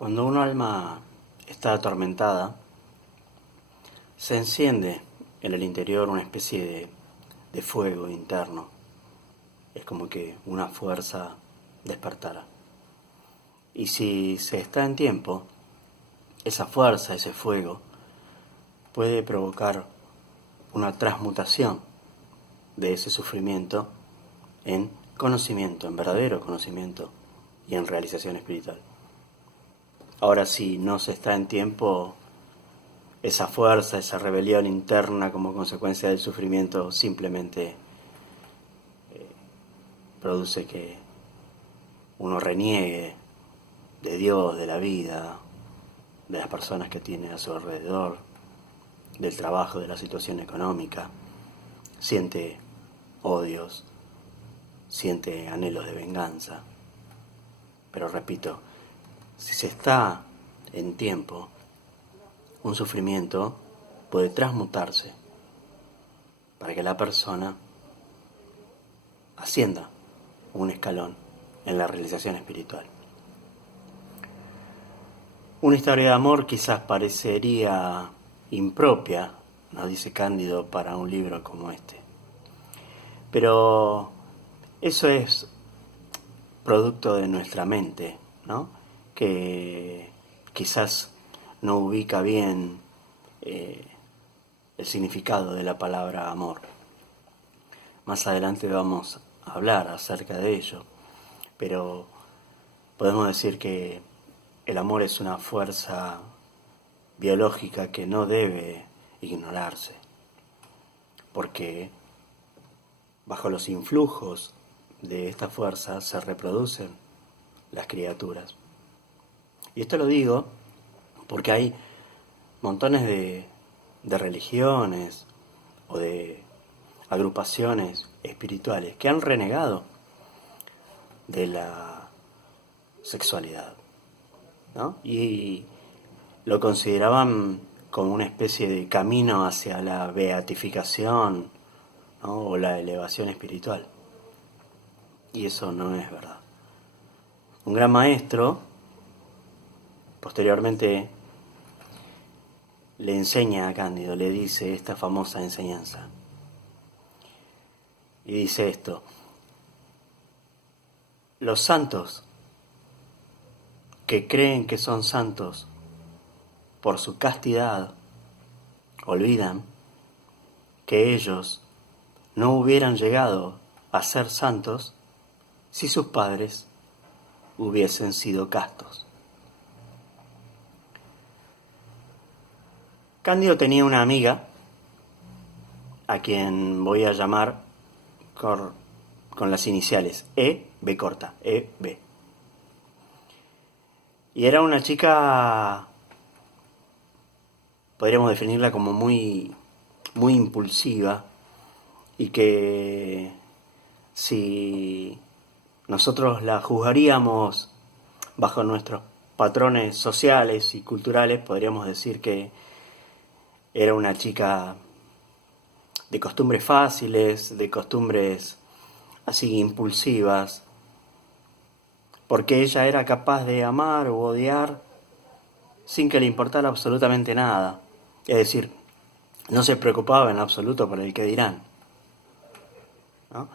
Cuando un alma está atormentada, se enciende en el interior una especie de fuego interno. Es como que una fuerza despertara. Y si se está en tiempo, esa fuerza, ese fuego, puede provocar una transmutación de ese sufrimiento en conocimiento, en verdadero conocimiento y en realización espiritual. Ahora, si no se está en tiempo, esa fuerza, esa rebelión interna como consecuencia del sufrimiento simplemente produce que uno reniegue de Dios, de la vida, de las personas que tiene a su alrededor, del trabajo, de la situación económica. Siente odios, siente anhelos de venganza. Pero repito, si se está en tiempo, un sufrimiento puede transmutarse para que la persona ascienda un escalón en la realización espiritual. Una historia de amor quizás parecería impropia, nos dice Cándido, para un libro como este. Pero eso es producto de nuestra mente, ¿no? Que quizás no ubica bien el significado de la palabra amor. Más adelante vamos a hablar acerca de ello, pero podemos decir que el amor es una fuerza biológica que no debe ignorarse, porque bajo los influjos de esta fuerza se reproducen las criaturas. Y esto lo digo porque hay montones de religiones o de agrupaciones espirituales que han renegado de la sexualidad, ¿no? Y lo consideraban como una especie de camino hacia la beatificación, ¿no? O la elevación espiritual. Y eso no es verdad. Un gran maestro posteriormente le enseña a Cándido, le dice esta famosa enseñanza. Y dice esto: los santos que creen que son santos por su castidad olvidan que ellos no hubieran llegado a ser santos si sus padres hubiesen sido castos. Cándido tenía una amiga a quien voy a llamar con las iniciales E-B corta, E-B. Y era una chica, podríamos definirla como muy impulsiva, y que si nosotros la juzgaríamos bajo nuestros patrones sociales y culturales, podríamos decir que era una chica de costumbres fáciles, de costumbres así impulsivas, porque ella era capaz de amar o odiar sin que le importara absolutamente nada. Es decir, no se preocupaba en absoluto por el qué dirán, ¿no?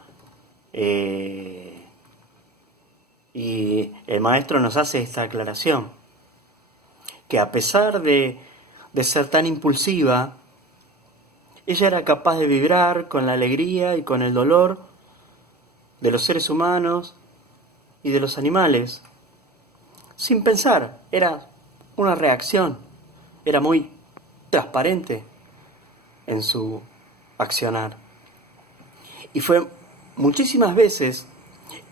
Y el maestro nos hace esta aclaración, que a pesar de ser tan impulsiva, ella era capaz de vibrar con la alegría y con el dolor de los seres humanos y de los animales, sin pensar. Era una reacción, era muy transparente en su accionar. Y fue muchísimas veces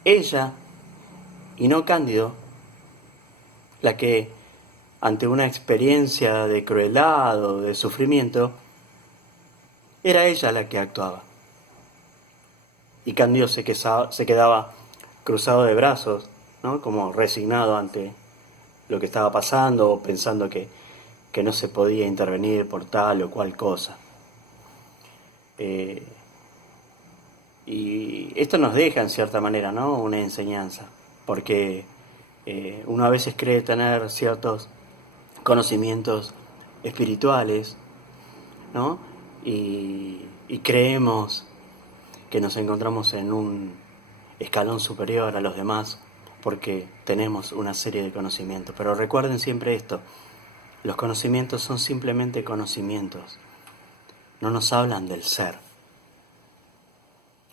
ella, y no Cándido, la que, ante una experiencia de crueldad o de sufrimiento, era ella la que actuaba. Y Cándido se quedaba cruzado de brazos, ¿no? Como resignado ante lo que estaba pasando, o pensando que no se podía intervenir por tal o cual cosa. Y esto nos deja, en cierta manera, ¿no?, una enseñanza, porque Uno a veces cree tener ciertos conocimientos espirituales, ¿no? Y creemos que nos encontramos en un escalón superior a los demás porque tenemos una serie de conocimientos. Pero recuerden siempre esto, los conocimientos son simplemente conocimientos, no nos hablan del ser.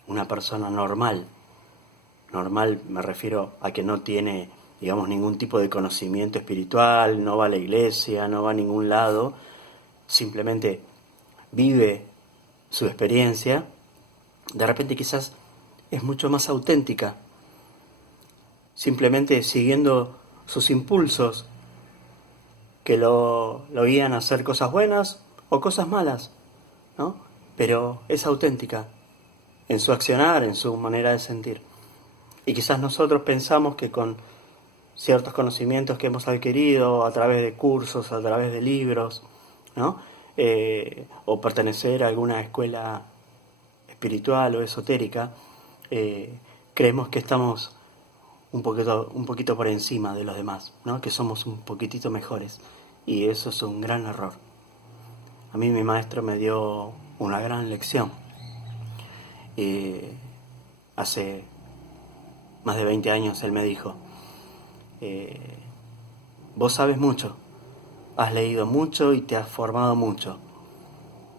Una persona normal me refiero a que no tiene, digamos, ningún tipo de conocimiento espiritual, no va a la iglesia, no va a ningún lado, simplemente vive su experiencia, de repente quizás es mucho más auténtica, simplemente siguiendo sus impulsos que lo guían a hacer cosas buenas o cosas malas, ¿no? Pero es auténtica en su accionar, en su manera de sentir. Y quizás nosotros pensamos que con ciertos conocimientos que hemos adquirido a través de cursos, a través de libros, ¿no? O pertenecer a alguna escuela espiritual o esotérica, creemos que estamos un poquito por encima de los demás, ¿no? Que somos un poquitito mejores. Y eso es un gran error. A mí mi maestro me dio una gran lección. Hace más de 20 años él me dijo, vos sabes mucho, has leído mucho y te has formado mucho,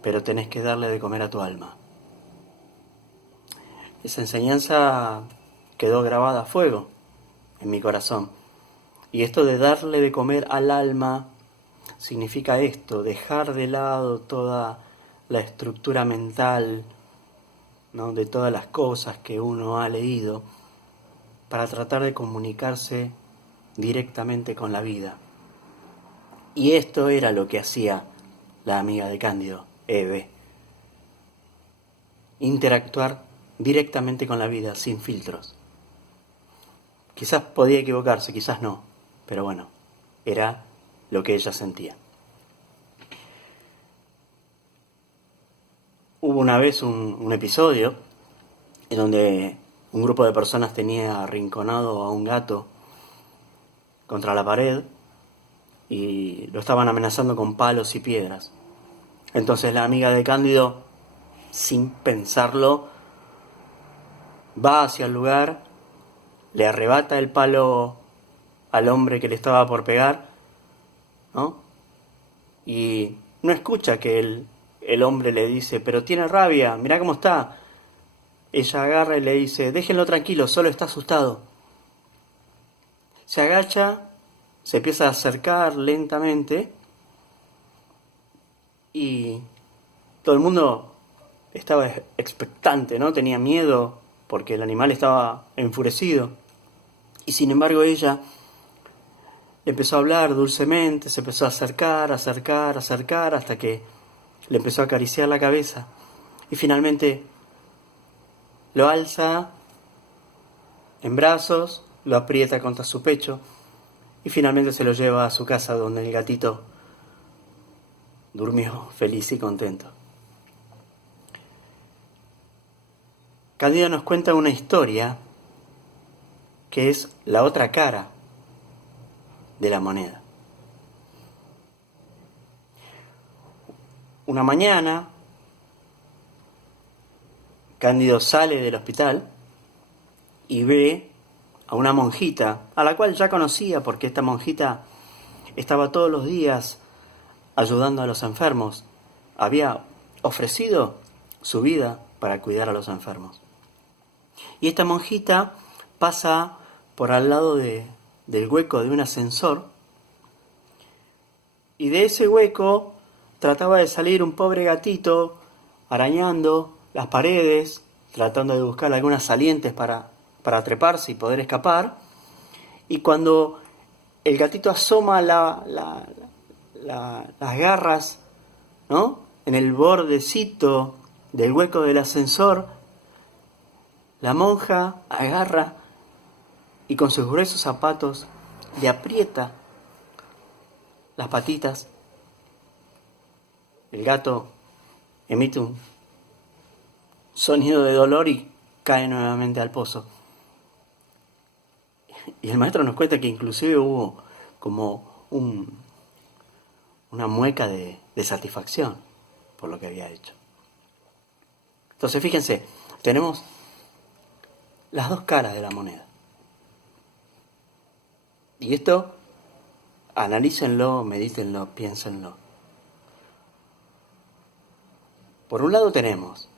pero tenés que darle de comer a tu alma. Esa enseñanza quedó grabada a fuego en mi corazón. Y esto de darle de comer al alma significa esto, dejar de lado toda la estructura mental, ¿no? De todas las cosas que uno ha leído para tratar de comunicarse directamente con la vida. Y esto era lo que hacía la amiga de Cándido, Eve. Interactuar directamente con la vida, sin filtros. Quizás podía equivocarse, quizás no, pero bueno, era lo que ella sentía. Hubo una vez un episodio en donde un grupo de personas tenía arrinconado a un gato contra la pared y lo estaban amenazando con palos y piedras. Entonces la amiga de Cándido, sin pensarlo, va hacia el lugar, le arrebata el palo al hombre que le estaba por pegar, ¿no? Y no escucha que el hombre le dice, pero tiene rabia, mirá cómo está. Ella agarra y le dice, déjenlo tranquilo, solo está asustado. Se agacha, se empieza a acercar lentamente y todo el mundo estaba expectante, ¿no? Tenía miedo porque el animal estaba enfurecido. Y sin embargo ella empezó a hablar dulcemente, se empezó a acercar hasta que le empezó a acariciar la cabeza. Y finalmente lo alza en brazos, lo aprieta contra su pecho y finalmente se lo lleva a su casa donde el gatito durmió feliz y contento. Cándido nos cuenta una historia que es la otra cara de la moneda. Una mañana, Cándido sale del hospital y ve a una monjita, a la cual ya conocía porque esta monjita estaba todos los días ayudando a los enfermos. Había ofrecido su vida para cuidar a los enfermos. Y esta monjita pasa por al lado del hueco de un ascensor y de ese hueco trataba de salir un pobre gatito arañando las paredes, tratando de buscar algunas salientes para treparse y poder escapar. Y cuando el gatito asoma las garras, ¿no?, en el bordecito del hueco del ascensor, la monja agarra y con sus gruesos zapatos le aprieta las patitas. El gato emite un sonido de dolor y cae nuevamente al pozo. Y el maestro nos cuenta que inclusive hubo como una mueca de satisfacción por lo que había hecho. Entonces fíjense, tenemos las dos caras de la moneda. Y esto, analícenlo, medítenlo, piénsenlo. Por un lado tenemos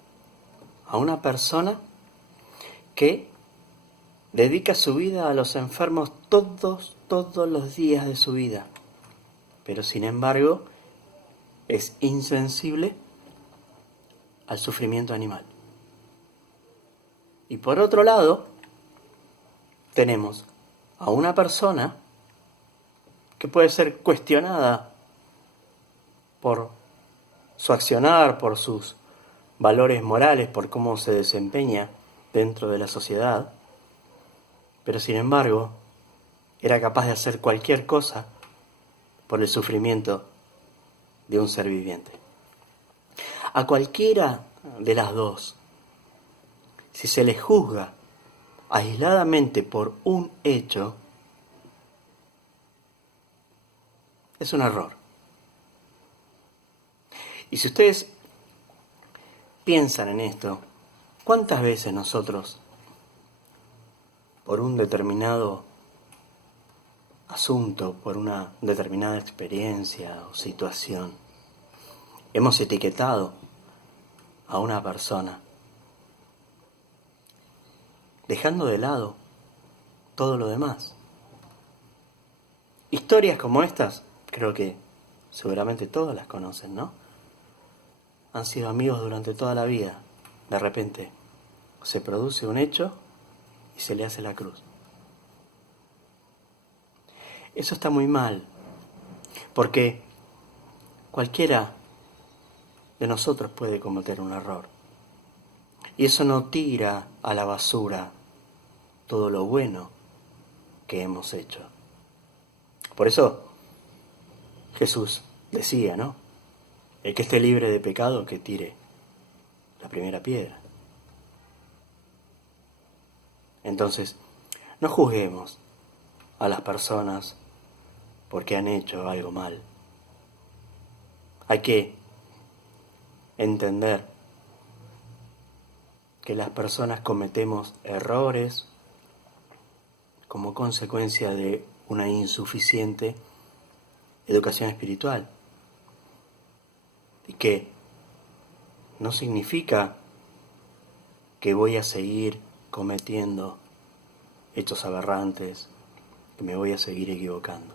a una persona que dedica su vida a los enfermos todos los días de su vida, pero sin embargo es insensible al sufrimiento animal. Y por otro lado, tenemos a una persona que puede ser cuestionada por su accionar, por sus valores morales, por cómo se desempeña dentro de la sociedad, pero sin embargo era capaz de hacer cualquier cosa por el sufrimiento de un ser viviente. A cualquiera de las dos, si se les juzga aisladamente por un hecho, es un error. Y si ustedes piensan en esto, ¿cuántas veces nosotros, por un determinado asunto, por una determinada experiencia o situación, hemos etiquetado a una persona, dejando de lado todo lo demás? Historias como estas, creo que seguramente todos las conocen, ¿no? Han sido amigos durante toda la vida. De repente se produce un hecho y se le hace la cruz. Eso está muy mal, porque cualquiera de nosotros puede cometer un error. Y eso no tira a la basura todo lo bueno que hemos hecho. Por eso Jesús decía, ¿no? El que esté libre de pecado, que tire la primera piedra. Entonces, no juzguemos a las personas porque han hecho algo mal. Hay que entender que las personas cometemos errores como consecuencia de una insuficiente educación espiritual. Y que no significa que voy a seguir cometiendo hechos aberrantes, que me voy a seguir equivocando.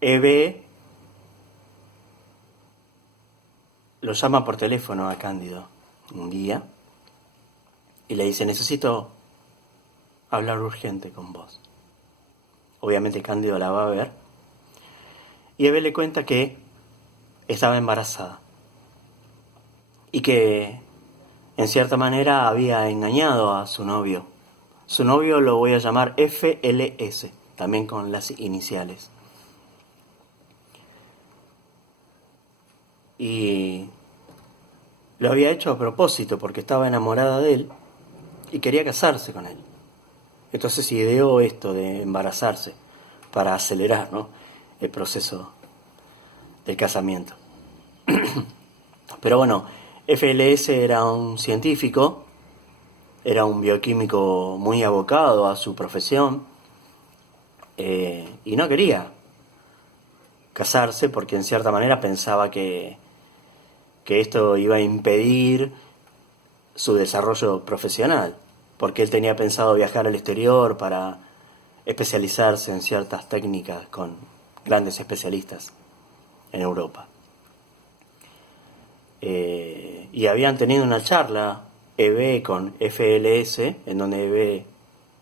Eve lo llama por teléfono a Cándido un día y le dice: necesito hablar urgente con vos. Obviamente Cándido la va a ver y Eve le cuenta que estaba embarazada y que en cierta manera había engañado a su novio. Su novio lo voy a llamar FLS, también con las iniciales. Y lo había hecho a propósito porque estaba enamorada de él y quería casarse con él. Entonces ideó esto de embarazarse para acelerar, ¿no?, el proceso del casamiento. Pero bueno, FLS era un científico, era un bioquímico muy abocado a su profesión, y no quería casarse porque en cierta manera pensaba que esto iba a impedir su desarrollo profesional, porque él tenía pensado viajar al exterior para especializarse en ciertas técnicas con grandes especialistas en Europa. Y habían tenido una charla Eve con FLS, en donde Eve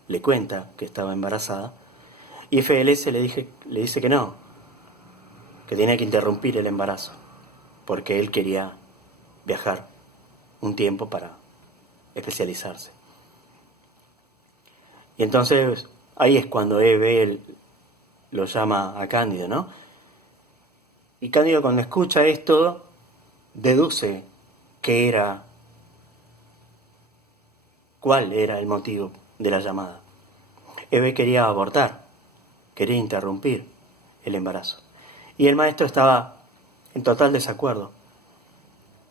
le cuenta que estaba embarazada, y FLS le dice que no, que tenía que interrumpir el embarazo, porque él quería viajar un tiempo para especializarse. Y entonces ahí es cuando Eve lo llama a Cándido, ¿no? Y Cándido, cuando escucha esto, deduce que era cuál era el motivo de la llamada. Eve quería abortar, quería interrumpir el embarazo. Y el maestro estaba en total desacuerdo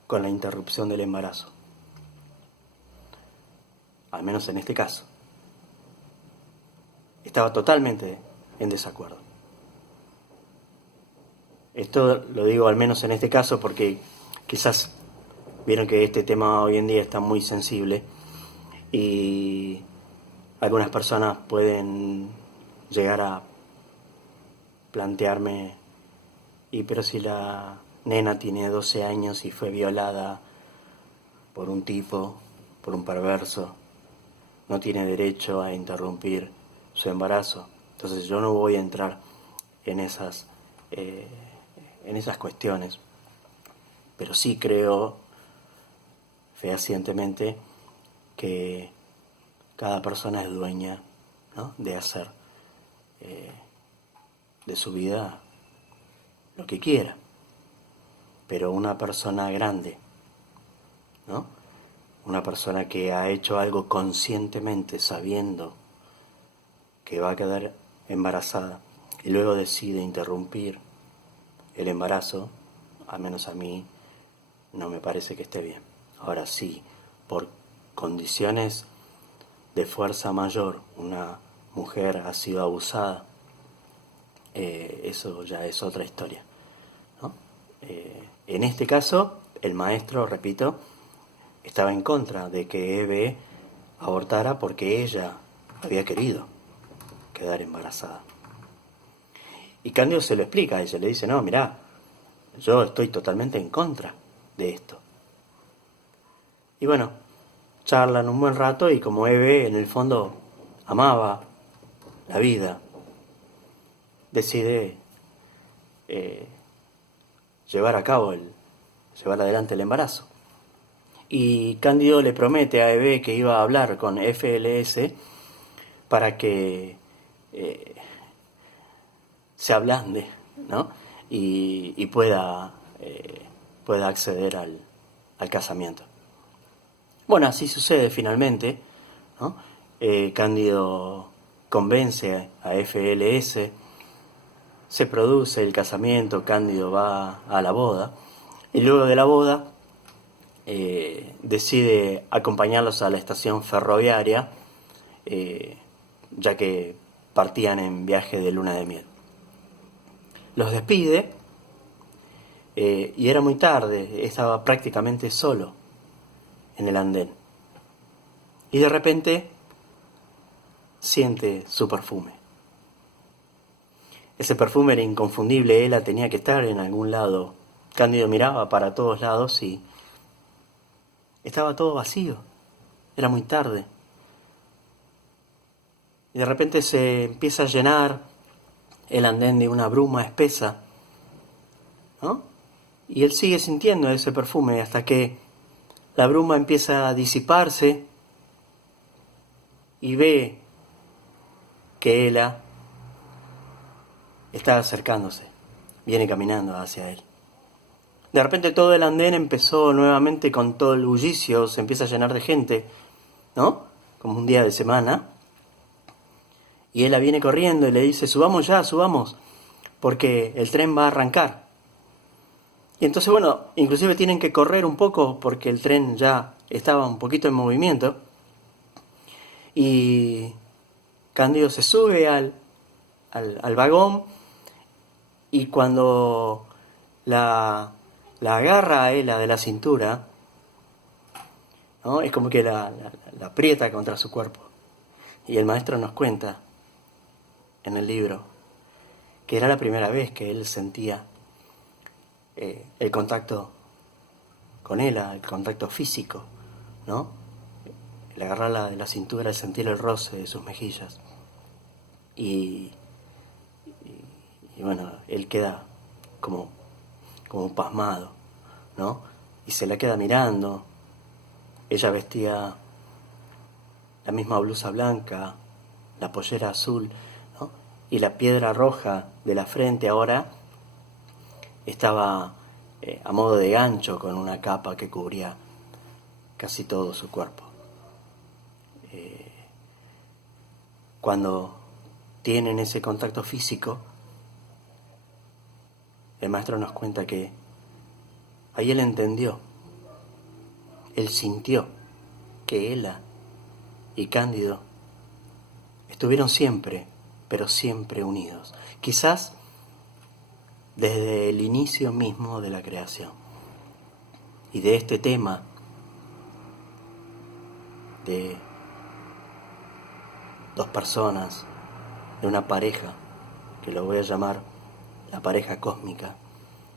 con la interrupción del embarazo. Al menos en este caso. Estaba totalmente en desacuerdo. Esto lo digo al menos en este caso porque quizás vieron que este tema hoy en día está muy sensible y algunas personas pueden llegar a plantearme, pero si la nena tiene 12 años y fue violada por un tipo, por un perverso, no tiene derecho a interrumpir su embarazo. Entonces yo no voy a entrar en esas cuestiones, pero sí creo fehacientemente que cada persona es dueña, ¿no?, de hacer de su vida lo que quiera. Pero una persona grande, ¿no?, una persona que ha hecho algo conscientemente sabiendo que va a quedar embarazada y luego decide interrumpir el embarazo, al menos a mí no me parece que esté bien. Ahora sí, por condiciones de fuerza mayor, una mujer ha sido abusada, eso ya es otra historia, ¿no? En este caso, el maestro, repito, estaba en contra de que Eve abortara porque ella había querido quedar embarazada. Y Cándido se lo explica a ella, le dice, no, mirá, yo estoy totalmente en contra de esto. Y bueno, charlan un buen rato y como Eve en el fondo amaba la vida, decide llevar adelante el embarazo. Y Cándido le promete a Eve que iba a hablar con FLS para que se ablande, ¿no?, y pueda acceder al casamiento. Bueno, así sucede finalmente, ¿no? Cándido convence a FLS, se produce el casamiento, Cándido va a la boda y luego de la boda decide acompañarlos a la estación ferroviaria, ya que partían en viaje de luna de miel. Los despide y era muy tarde, estaba prácticamente solo en el andén. Y de repente siente su perfume. Ese perfume era inconfundible, ella tenía que estar en algún lado. Cándido miraba para todos lados y estaba todo vacío. Era muy tarde. Y de repente se empieza a llenar el andén de una bruma espesa, ¿no? Y él sigue sintiendo ese perfume hasta que la bruma empieza a disiparse y ve que ella está acercándose, viene caminando hacia él. De repente todo el andén empezó nuevamente con todo el bullicio, se empieza a llenar de gente, ¿no?, como un día de semana. Y ella viene corriendo y le dice, subamos ya, subamos, porque el tren va a arrancar. Y entonces, bueno, inclusive tienen que correr un poco porque el tren ya estaba un poquito en movimiento. Y Cándido se sube al vagón y cuando la agarra a ella de la cintura, ¿no?, es como que la aprieta contra su cuerpo. Y el maestro nos cuenta en el libro que era la primera vez que él sentía el contacto con ella, el contacto físico, ¿no? El agarrarla de la cintura, el sentir el roce de sus mejillas. Y bueno, él queda como pasmado, ¿no? Y se la queda mirando. Ella vestía la misma blusa blanca, la pollera azul, ¿no?, y la piedra roja de la frente ahora estaba a modo de gancho con una capa que cubría casi todo su cuerpo. Cuando tienen ese contacto físico, el maestro nos cuenta que ahí él entendió, él sintió que Ela y Cándido estuvieron siempre, pero siempre unidos. Quizás desde el inicio mismo de la creación. Y de este tema de dos personas, de una pareja, que lo voy a llamar la pareja cósmica,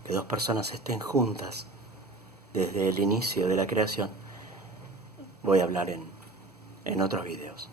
que dos personas estén juntas desde el inicio de la creación, voy a hablar en otros videos.